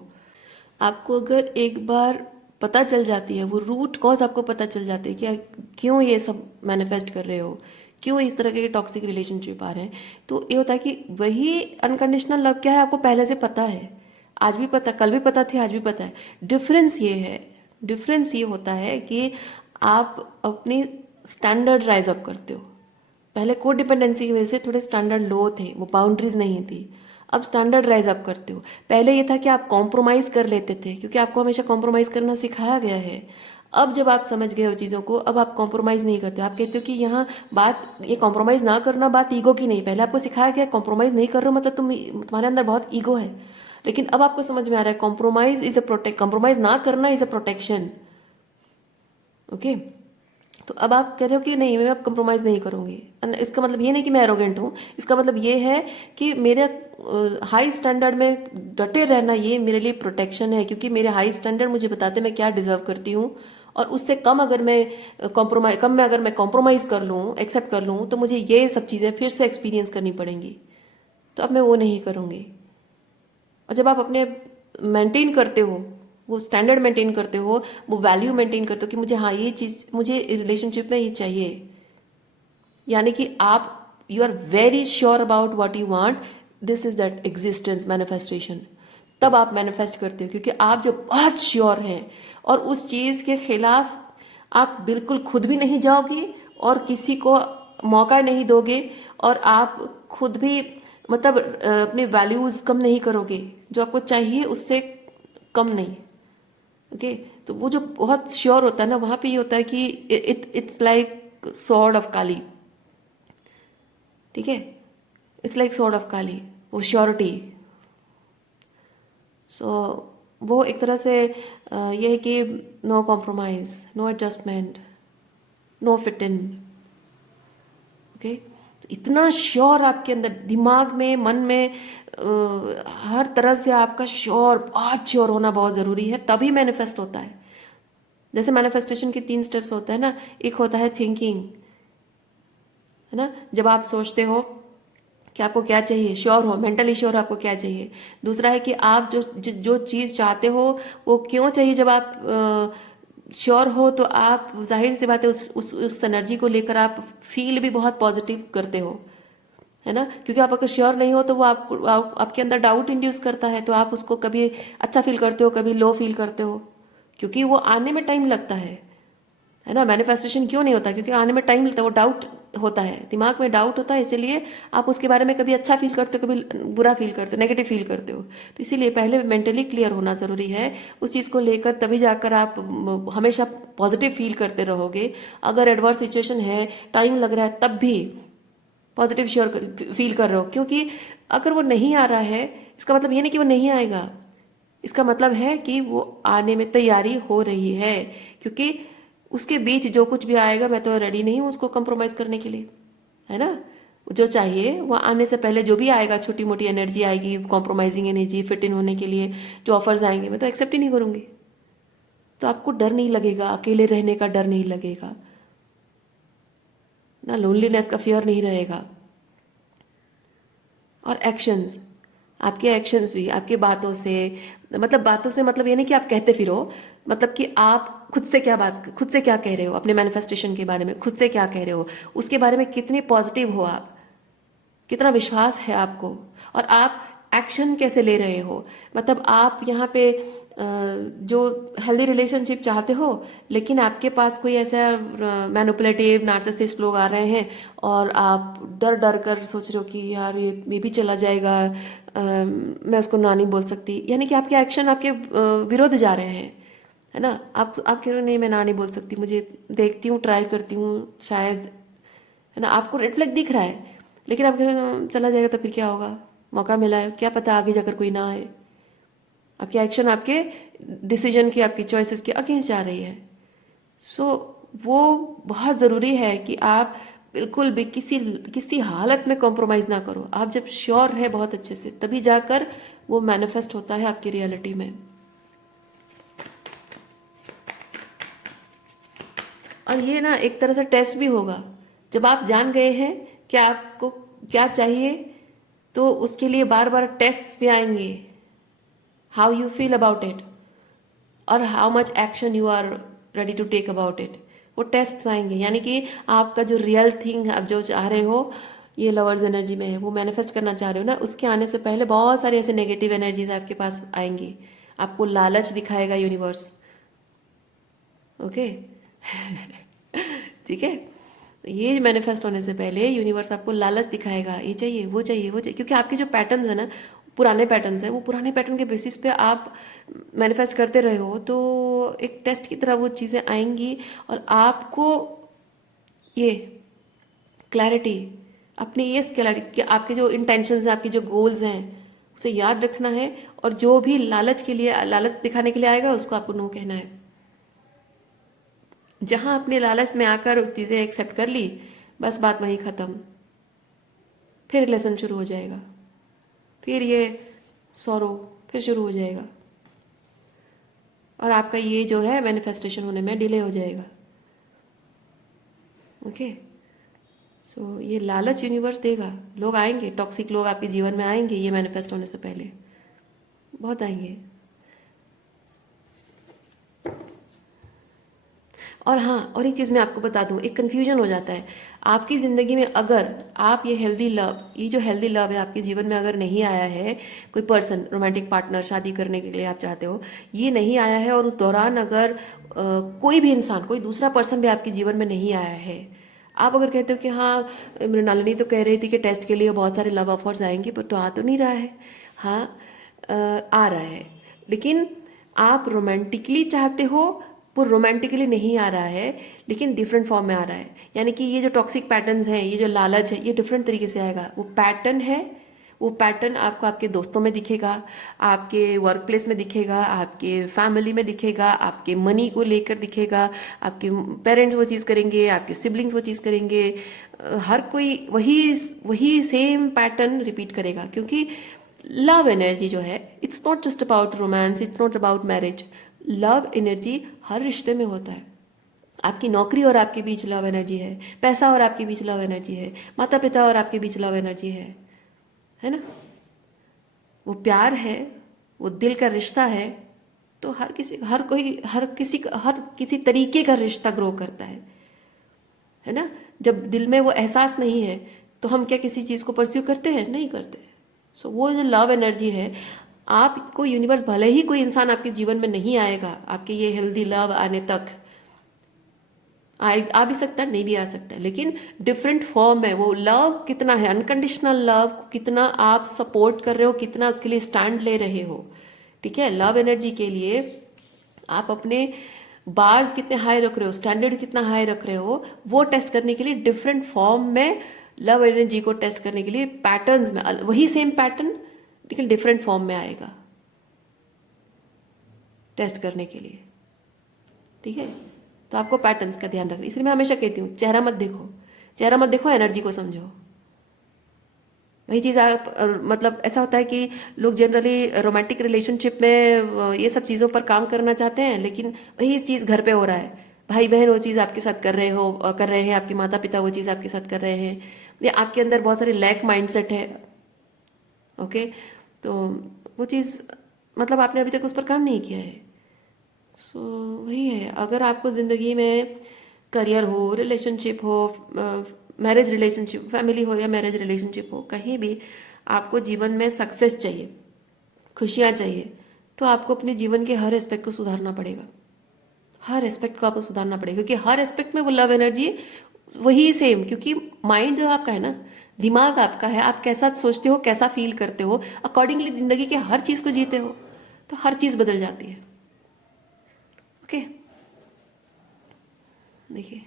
आपको अगर एक बार पता चल जाती है, वो रूट कॉज आपको पता चल जाती है क्या, क्यों ये सब मैनिफेस्ट कर रहे हो, क्यों इस तरह के टॉक्सिक रिलेशनशिप आ रहे हैं, तो ये होता है कि वही अनकंडीशनल लव क्या है आपको पहले से पता है। आज भी पता, कल भी पता थी, आज भी पता है। डिफरेंस ये है, डिफरेंस ये होता है कि आप अपनी स्टैंडर्ड राइज अप करते हो। पहले कोड डिपेंडेंसी की वजह से थोड़े स्टैंडर्ड लो थे, वो बाउंड्रीज नहीं थी। अब स्टैंडर्ड राइज अप करते हो। पहले ये था कि आप कॉम्प्रोमाइज कर लेते थे, क्योंकि आपको हमेशा कॉम्प्रोमाइज करना सिखाया गया है। अब जब आप समझ गए हो चीज़ों को, अब आप कॉम्प्रोमाइज नहीं करते। आप कहते हो कि यहाँ बात, ये कॉम्प्रोमाइज ना करना बात ईगो की नहीं। पहले आपको सिखाया गया कॉम्प्रोमाइज नहीं कर रहे हो मतलब तुम्हारे अंदर बहुत ईगो है। लेकिन अब आपको समझ में आ रहा है compromise is a protect, compromise ना करना इज अ प्रोटेक्शन। ओके, तो अब आप कह रहे हो कि नहीं, मैं अब कंप्रोमाइज़ नहीं करूँगी। इसका मतलब ये नहीं कि मैं एरोगेंट हूँ, इसका मतलब ये है कि मेरे हाई स्टैंडर्ड में डटे रहना ये मेरे लिए प्रोटेक्शन है, क्योंकि मेरे हाई स्टैंडर्ड मुझे बताते हैं मैं क्या डिजर्व करती हूँ। और उससे कम अगर मैं कम में अगर मैं कॉम्प्रोमाइज़ कर लूँ, एक्सेप्ट कर लूँ, तो मुझे ये सब चीज़ें फिर से एक्सपीरियंस करनी पड़ेंगी। तो अब मैं वो नहीं करूँगी। और जब आप अपने मेंटेन करते हो, वो स्टैंडर्ड मेंटेन करते हो, वो वैल्यू मेंटेन करते हो कि मुझे, हाँ, ये चीज़ मुझे रिलेशनशिप में ये चाहिए, यानी कि आप you are very sure about what you want, this is that existence manifestation. तब आप मैनिफेस्ट करते हो, क्योंकि आप जो बहुत श्योर हैं और उस चीज़ के खिलाफ आप बिल्कुल खुद भी नहीं जाओगे और किसी को मौका नहीं दोगे, और आप खुद भी मतलब अपने वैल्यूज़ कम नहीं करोगे, जो आपको चाहिए उससे कम नहीं। ओके, तो वो जो बहुत श्योर होता है ना, वहाँ पे ये होता है कि इट्स लाइक सॉर्ड ऑफ काली। ठीक है, इट्स लाइक सॉर्ड ऑफ काली, वो श्योरिटी। सो वो एक तरह से ये है कि no compromise, no adjustment, no fit in. Okay, तो इतना श्योर आपके अंदर, दिमाग में, मन में, हर तरह से आपका श्योर, बहुत श्योर होना बहुत ज़रूरी है, तभी मैनिफेस्ट होता है। जैसे मैनिफेस्टेशन के 3 स्टेप्स होते हैं ना, एक होता है थिंकिंग, है ना, जब आप सोचते हो कि आपको क्या चाहिए, श्योर हो, मेंटली श्योर आपको क्या चाहिए। दूसरा है कि आप जो चीज़ चाहते हो वो क्यों चाहिए। जब आप श्योर हो तो आप, जाहिर सी बात है, उस एनर्जी को लेकर आप फील भी बहुत पॉजिटिव करते हो, है ना, क्योंकि आप अगर श्योर नहीं हो तो वो आपके अंदर डाउट इंड्यूस करता है, तो आप उसको कभी अच्छा फील करते हो, कभी लो फील करते हो, क्योंकि वो आने में टाइम लगता है ना। मैनिफेस्टेशन क्यों नहीं होता, क्योंकि आने में टाइम लगता है, वो डाउट होता है, दिमाग में डाउट होता है, इसीलिए आप उसके बारे में कभी अच्छा फील करते हो, कभी बुरा फील करते हो, नेगेटिव फील करते हो। तो इसीलिए पहले मेंटली क्लियर होना ज़रूरी है उस चीज़ को लेकर, तभी जाकर आप हमेशा पॉजिटिव फील करते रहोगे। अगर एडवर्स सिचुएशन है, टाइम लग रहा है, तब भी पॉजिटिव श्योर फील कर रहे हो, क्योंकि अगर वो नहीं आ रहा है, इसका मतलब ये नहीं कि वो नहीं आएगा, इसका मतलब है कि वो आने में तैयारी हो रही है, क्योंकि उसके बीच जो कुछ भी आएगा मैं तो रेडी नहीं हूँ उसको कंप्रोमाइज़ करने के लिए, है ना। जो चाहिए वो आने से पहले जो भी आएगा, छोटी मोटी एनर्जी आएगी, कॉम्प्रोमाइजिंग एनर्जी, फिट इन होने के लिए जो ऑफर्स आएंगे, मैं तो एक्सेप्ट ही नहीं करूँगी। तो आपको डर नहीं लगेगा, अकेले रहने का डर नहीं लगेगा ना, लोनलीनेस का फियर नहीं रहेगा। और एक्शंस, आपके एक्शंस भी आपके बातों से, मतलब बातों से मतलब ये नहीं कि आप कहते फिरो, मतलब कि आप खुद से क्या कह रहे हो, अपने मैनिफेस्टेशन के बारे में खुद से क्या कह रहे हो, उसके बारे में कितने पॉजिटिव हो आप, कितना विश्वास है आपको, और आप एक्शन कैसे ले रहे हो। मतलब आप यहाँ पे जो हेल्दी रिलेशनशिप चाहते हो, लेकिन आपके पास कोई ऐसा मैनिपुलेटिव नार्सिसिस्ट लोग आ रहे हैं, और आप डर डर कर सोच रहे हो कि यार ये भी चला जाएगा, मैं उसको ना नहीं बोल सकती, यानी कि आपके एक्शन आपके विरोध जा रहे हैं, है ना। आप कह रहे हो नहीं, मैं ना नहीं बोल सकती, मुझे देखती हूँ, ट्राई करती हूँ शायद, है ना, आपको रेड फ्लैग दिख रहा है, लेकिन आप कह रहे हो चला जाएगा तो फिर क्या होगा, मौका मिला है, क्या पता आगे जाकर कोई ना आए। आपके एक्शन आपके डिसीजन की, आपकी चॉइसेस के अगेंस्ट जा रही है। सो वो बहुत ज़रूरी है कि आप बिल्कुल भी किसी हालत में कॉम्प्रोमाइज़ ना करो। आप जब श्योर है बहुत अच्छे से, तभी जाकर वो मैनिफेस्ट होता है आपकी रियलिटी में। और ये ना एक तरह से टेस्ट भी होगा, जब आप जान गए हैं कि आपको क्या चाहिए, तो उसके लिए बार बार टेस्ट भी आएंगे, how you feel about it. और how much action you are ready to take about it. वो टेस्ट आएंगे, यानी कि आपका जो रियल थिंग आप जो चाह रहे हो, ये लवर्स एनर्जी में है, वो मैनिफेस्ट करना चाह रहे हो ना, उसके आने से पहले बहुत सारी ऐसे नेगेटिव एनर्जीज आपके पास आएंगी। आपको लालच दिखाएगा यूनिवर्स। ओके। ठीक है। तो ये मैनिफेस्ट होने से पहले यूनिवर्स आपको लालच दिखाएगा, ये चाहिए वो चाहिए वो चाहिए, क्योंकि आपके जो पैटर्न्स है ना, पुराने पैटर्न्स हैं, वो पुराने पैटर्न के बेसिस पे आप मैनिफेस्ट करते रहे हो, तो एक टेस्ट की तरह वो चीज़ें आएंगी। और आपको ये क्लैरिटी, अपनी ये क्लैरिटी कि आपके जो इंटेंशंस हैं, आपके जो गोल्स हैं, उसे याद रखना है। और जो भी लालच के लिए, लालच दिखाने के लिए आएगा, उसको आपको नो कहना है। जहां अपने लालच में आकर चीज़ें एक्सेप्ट कर ली, बस बात वहीं ख़त्म। फिर लेसन शुरू हो जाएगा, फिर ये सॉरो फिर शुरू हो जाएगा, और आपका ये जो है मैनिफेस्टेशन होने में डिले हो जाएगा। ओके। सो ये लालच यूनिवर्स देगा, लोग आएंगे, टॉक्सिक लोग आपके जीवन में आएंगे ये मैनिफेस्ट होने से पहले, बहुत आएंगे। और हाँ, और एक चीज़ मैं आपको बता दूँ, एक कन्फ्यूजन हो जाता है आपकी ज़िंदगी में। अगर आप ये हेल्दी लव, ये जो हेल्दी लव है आपके जीवन में अगर नहीं आया है, कोई पर्सन, रोमांटिक पार्टनर, शादी करने के लिए आप चाहते हो, ये नहीं आया है, और उस दौरान अगर कोई भी इंसान, कोई दूसरा पर्सन भी आपके जीवन में नहीं आया है, आप अगर कहते हो कि हाँ, मृणालिनी तो कह रही थी कि टेस्ट के लिए बहुत सारे लव ऑफर्स आएंगे, पर तो आ तो नहीं रहा है। हाँ, आ रहा है, लेकिन आप रोमांटिकली चाहते हो, वो रोमांटिकली नहीं आ रहा है, लेकिन डिफरेंट फॉर्म में आ रहा है। यानी कि ये जो टॉक्सिक पैटर्न्स हैं, ये जो लालच है, ये डिफरेंट तरीके से आएगा। वो पैटर्न है, वो पैटर्न आपको आपके दोस्तों में दिखेगा, आपके वर्क प्लेस में दिखेगा, आपके फैमिली में दिखेगा, आपके मनी को लेकर दिखेगा, आपके पेरेंट्स वो चीज़ करेंगे, आपके सिबलिंग्स वो चीज़ करेंगे। हर कोई वही वही सेम पैटर्न रिपीट करेगा, क्योंकि लव एनर्जी जो है, it's not just about romance, it's not about marriage. Love energy हर रिश्ते में होता है। आपकी नौकरी और आपके बीच लव एनर्जी है, पैसा और आपके बीच लव एनर्जी है, माता पिता और आपके बीच लव एनर्जी है ना। वो प्यार है, वो दिल का रिश्ता है। तो हर किसी, हर किसी तरीके का रिश्ता ग्रो करता है ना। जब दिल में वो एहसास नहीं है, तो हम क्या किसी चीज़ को परस्यू करते हैं? नहीं करते। सो वो जो लव एनर्जी है, आपको यूनिवर्स, भले ही कोई इंसान आपके जीवन में नहीं आएगा आपके ये हेल्दी लव आने तक, आ भी सकता है, नहीं भी आ सकता है, लेकिन डिफरेंट फॉर्म है। वो लव कितना है, अनकंडीशनल लव कितना आप सपोर्ट कर रहे हो, कितना उसके लिए स्टैंड ले रहे हो। ठीक है, लव एनर्जी के लिए आप अपने बार्स कितने हाई रख रहे हो, स्टैंडर्ड कितना हाई रख रहे हो, वो टेस्ट करने के लिए डिफरेंट फॉर्म में, लव एनर्जी को टेस्ट करने के लिए पैटर्न्स में, वही सेम पैटर्न लेकिन डिफरेंट फॉर्म में आएगा टेस्ट करने के लिए। ठीक है, तो आपको पैटर्न्स का ध्यान रखना। इसलिए मैं हमेशा कहती हूँ, चेहरा मत देखो, चेहरा मत देखो, एनर्जी को समझो। वही चीज़ आप, मतलब ऐसा होता है कि लोग जनरली रोमांटिक रिलेशनशिप में ये सब चीज़ों पर काम करना चाहते हैं, लेकिन वही चीज़ घर पे हो रहा है। भाई बहन वो चीज़ आपके साथ कर रहे हो, कर रहे हैं, आपके माता पिता वो चीज़ आपके साथ कर रहे हैं, या आपके अंदर बहुत सारे लैक माइंडसेट है। ओके, तो वो चीज़, मतलब आपने अभी तक उस पर काम नहीं किया है। सो वही है, अगर आपको ज़िंदगी में करियर हो, रिलेशनशिप हो, मैरिज रिलेशनशिप, फैमिली हो या मैरिज रिलेशनशिप हो, कहीं भी आपको जीवन में सक्सेस चाहिए, खुशियाँ चाहिए, तो आपको अपने जीवन के हर एस्पेक्ट को सुधारना पड़ेगा। हर एस्पेक्ट को आपको सुधारना पड़ेगा, क्योंकि हर एस्पेक्ट में वो लव एनर्जी वही सेम, क्योंकि माइंड जो आपका है ना, दिमाग आपका है, आप कैसा सोचते हो, कैसा फील करते हो, अकॉर्डिंगली जिंदगी के हर चीज़ को जीते हो, तो हर चीज़ बदल जाती है। ओके, देखिए,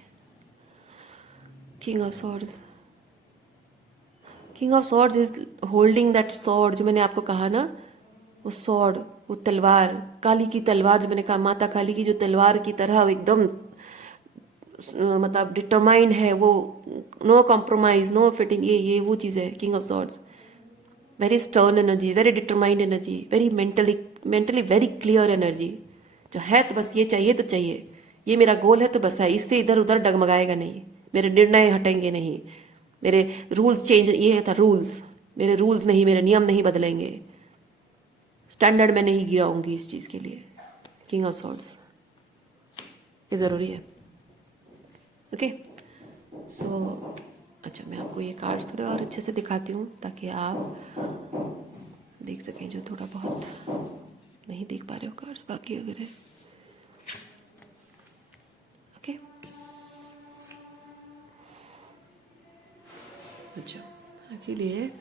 king of swords, king of swords is holding that sword, जो मैंने आपको कहा ना, वो सॉर्ड, वो तलवार, काली की तलवार, जो मैंने कहा, माता काली की जो तलवार की तरह एकदम मतलब डिटरमाइंड है वो, नो कॉम्प्रोमाइज, नो फिटिंग, ये वो चीज़ है king of swords. Very stern energy, very determined energy, very mentally very clear energy, जो है तो बस ये चाहिए तो चाहिए, ये मेरा गोल है तो बस है, इससे इधर उधर डगमगाएगा नहीं, मेरे निर्णय हटेंगे नहीं, मेरे रूल्स चेंज, ये था रूल्स, मेरे रूल्स नहीं, मेरे नियम नहीं बदलेंगे, स्टैंडर्ड में नहीं गिराऊंगी इस चीज़ के लिए। किंग ऑफ सॉर्ड्स, ये ज़रूरी है। ओके सो अच्छा, मैं आपको ये कार्ड्स थोड़े और अच्छे से दिखाती हूँ ताकि आप देख सकें, जो थोड़ा बहुत नहीं देख पा रहे हो कार्ड्स बाकी अगर है। ओके अच्छा, आपके लिए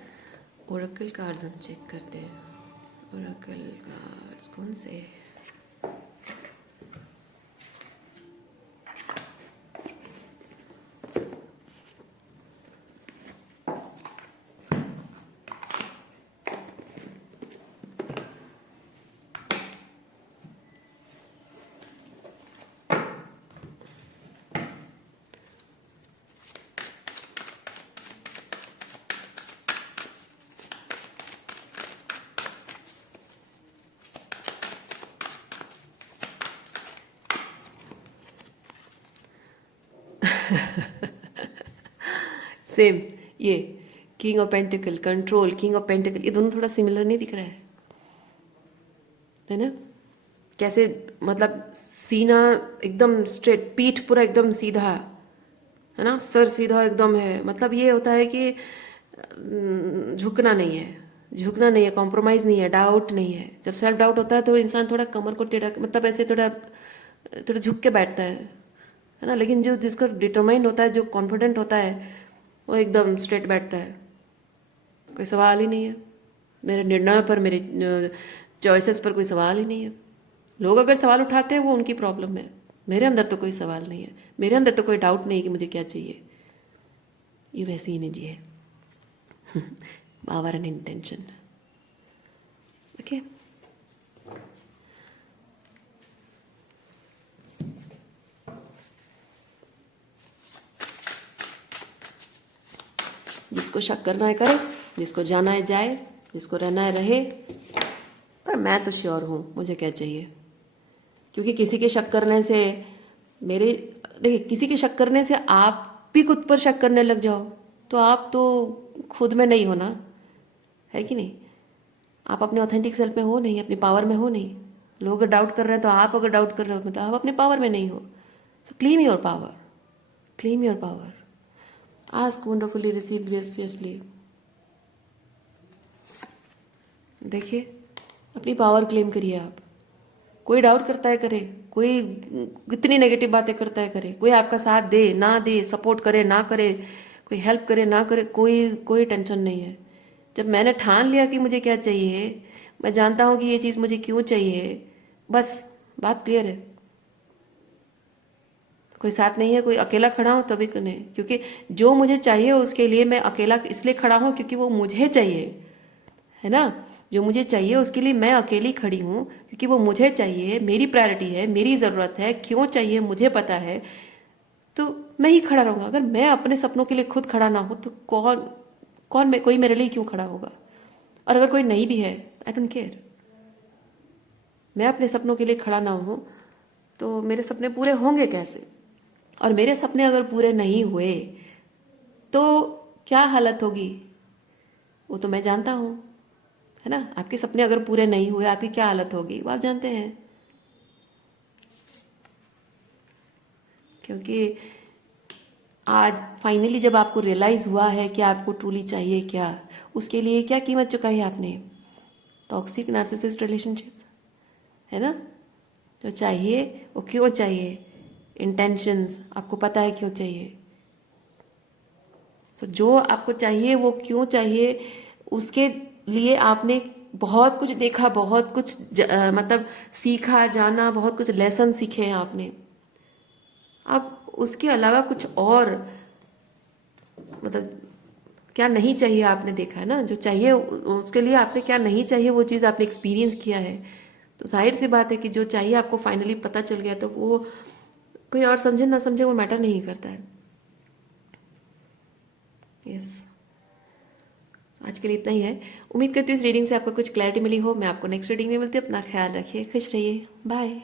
ओरेकल कार्ड्स हम चेक करते हैं। ओरेकल कार्ड्स कौन से? सेम, ये king of pentacle, control, king of pentacle, ये दोनों थोड़ा सिमिलर नहीं दिख रहा है ना? कैसे मतलब सीना एकदम स्ट्रेट, पीठ पूरा एकदम सीधा है ना, सर सीधा एकदम है, मतलब ये होता है कि झुकना नहीं है, झुकना नहीं है, कॉम्प्रोमाइज़ नहीं है, डाउट नहीं है। जब सेल्फ डाउट होता है तो इंसान थोड़ा कमर को टेढ़ा, मतलब ऐसे थोड़ा थोड़ा झुक के बैठता है ना। लेकिन जो जिसका डिटरमाइंड होता है, जो कॉन्फिडेंट होता है, वो एकदम स्ट्रेट बैठता है, कोई सवाल ही नहीं है। मेरे निर्णय पर, मेरे चॉइसेस पर कोई सवाल ही नहीं है। लोग अगर सवाल उठाते हैं वो उनकी प्रॉब्लम है, मेरे अंदर तो कोई सवाल नहीं है, मेरे अंदर तो कोई डाउट नहीं है कि मुझे क्या चाहिए। ये वैसी एनर्जी है, पावर एंड इंटेंशन। ओके जिसको शक करना है करे, जिसको जाना है जाए, जिसको रहना है रहे, पर मैं तो श्योर हूँ मुझे क्या चाहिए। क्योंकि किसी के शक करने से मेरे, देखिए, किसी के शक करने से आप भी खुद पर शक करने लग जाओ तो आप तो खुद में नहीं हो ना, है कि नहीं? आप अपने ऑथेंटिक सेल्फ में हो नहीं, अपनी पावर में हो नहीं। लोग अगर डाउट कर रहे हैं तो आप अगर डाउट कर रहे हो मतलब आप अपने पावर में नहीं हो। So claim your power, claim your power, ask wonderfully, receive graciously. देखिए, अपनी पावर क्लेम करिए आप। कोई डाउट करता है करे, कोई कितनी नेगेटिव बातें करता है करे, कोई आपका साथ दे ना दे, सपोर्ट करे ना करे, कोई हेल्प करे ना करे, कोई कोई टेंशन नहीं है। जब मैंने ठान लिया कि मुझे क्या चाहिए, मैं जानता हूँ कि ये चीज़ मुझे क्यों चाहिए, बस बात क्लियर है। कोई साथ नहीं है, कोई अकेला खड़ा हूँ तभी नहीं, क्योंकि जो मुझे चाहिए उसके लिए मैं अकेला इसलिए खड़ा हूँ क्योंकि वो मुझे चाहिए, है ना। जो मुझे चाहिए उसके लिए मैं अकेली खड़ी हूँ क्योंकि वो मुझे चाहिए, मेरी प्रायोरिटी है, मेरी ज़रूरत है, क्यों चाहिए मुझे पता है, तो मैं ही खड़ा रहूँगा। अगर मैं अपने सपनों के लिए खुद खड़ा ना हो तो कौन कौन कोई मेरे लिए क्यों खड़ा होगा? और अगर कोई नहीं भी है, आई डोंट केयर। मैं अपने सपनों के लिए खड़ा ना हूँ तो मेरे सपने पूरे होंगे कैसे? और मेरे सपने अगर पूरे नहीं हुए तो क्या हालत होगी, वो तो मैं जानता हूँ, है ना। आपके सपने अगर पूरे नहीं हुए आपकी क्या हालत होगी वो आप जानते हैं। क्योंकि आज फाइनली जब आपको रियलाइज़ हुआ है कि आपको ट्रूली चाहिए क्या, उसके लिए क्या कीमत चुकाई आपने? टॉक्सिक नार्सिसिस्ट रिलेशनशिप्स, है ना। जो चाहिए वो क्यों चाहिए, इंटेंशंस आपको पता है क्यों चाहिए। सो जो आपको चाहिए वो क्यों चाहिए, उसके लिए आपने बहुत कुछ देखा, बहुत कुछ मतलब सीखा, जाना, बहुत कुछ लेसन सीखे हैं आपने। अब उसके अलावा कुछ और मतलब क्या नहीं चाहिए आपने देखा है ना। जो चाहिए उसके लिए आपने क्या नहीं चाहिए वो चीज़ आपने एक्सपीरियंस किया है। तो जाहिर सी बात है कि जो चाहिए आपको फाइनली पता चल गया तो वो कोई और समझे ना समझे वो मैटर नहीं करता है। यस, आज के लिए इतना ही है। उम्मीद करती हूँ इस रीडिंग से आपको कुछ क्लैरिटी मिली हो। मैं आपको नेक्स्ट रीडिंग में मिलती हूँ। अपना ख्याल रखिए, खुश रहिए, बाय।